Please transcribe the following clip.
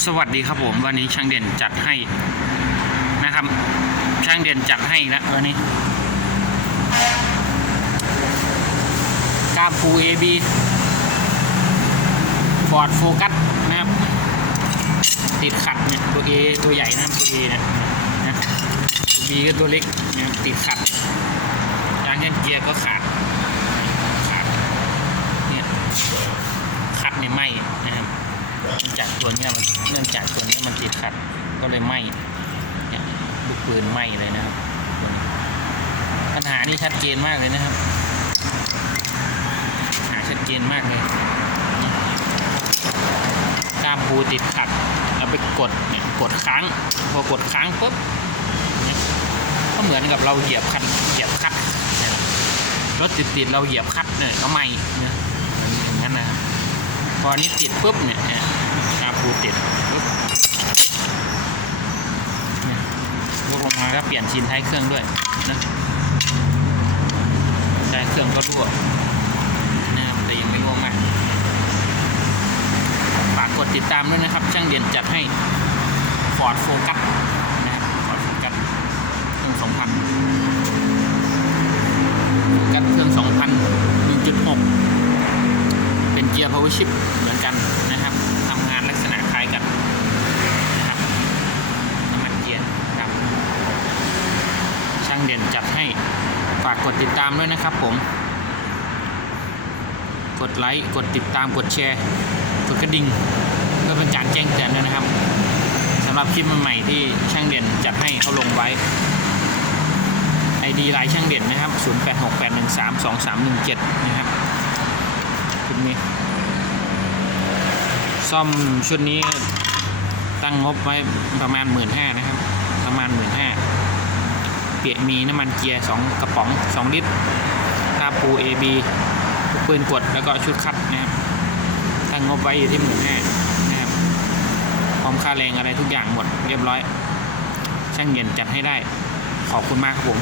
สวัสดีครับผมวันนี้ช่างเด่นจัดให้นะครับ ช่างเด่นจัดให้แล้ววันนี้กาฟูเอบีฟอร์ดโฟกัสนะครับ ติดขัดเนี่ยตัว A ตัวใหญ่นะตัว A เนี่ยนะตัว B ก็ตัวเล็กนะติดขัดยางยันเกียร์ก็ขาดขาดเนี่ยขัดเนี่ยไหมนะครับ จากตัวเนี้ยมันเนื่องจากตัวเนี้ยมันติดขัดก็เลยไหมเนี่ยลูกปืนไหมเลยนะครับตัวนี้ปัญหานี่ชัดเจนมากเลยนะครับหาชัดเจนมากเลยกล้ามปูติดขัดเราไปกดเนี่ยกดค้างพอกดค้างปุ๊บเนี่ยก็เหมือนกับเราเหยียบคันเหยียบคัดรถติดติดๆเราเหยียบคัดเนี่ยก็ไหมเนี่ยอย่างนั้นนะครับ พอนี้ติดปุ๊บเนี่ยเนี่ยอาปูติดปุ๊บเนี่ยยกลงมาแล้วเปลี่ยนชิ้นท้ายเครื่องด้วยนะท้ายเครื่องก็รั่วนะครับแต่ยังไม่รั่วมากฝากกดติดตามด้วยนะครับ ช่างเด่นจัดให้ Ford Focus นะครับ Ford Focus เครื่องสองพันโฟกัสเครื่องสองพันหนึ่งจุดหก เป็นเกียร์ power shift เหมือนกันนะครับทำงานลักษณะคล้ายกันนะครับน้ำมันเกียร์ครับ ช่างเด่นจัดให้ฝากกดติดตามด้วยนะครับผม กดไลค์ กดติดตาม กดแชร์ กดกระดิ่งเพื่อเป็นการแจ้งเตือนด้วยนะครับสำหรับคลิปใหม่ที่ช่างเด่นจัดให้เขาลงไว้ ID ไลน์ช่างเด่นนะครับ 0868132317 นะครับชุดนี้ ซ่อมชุดนี้ตั้งงบไว้ประมาณหมื่นห้านะครับ ประมาณหมื่นห้าเปียมีน้ำมันเกียร์สองกระป๋องสองลิตรคาปู AB ลูกปืนกดแล้วก็ชุดคัดนะครับตั้งงบไว้อยู่ที่หมื่นห้านะครับพร้อมค่าแรงอะไรทุกอย่างหมดเรียบร้อย ช่างเย็นจัดให้ได้ ขอบคุณมากครับผม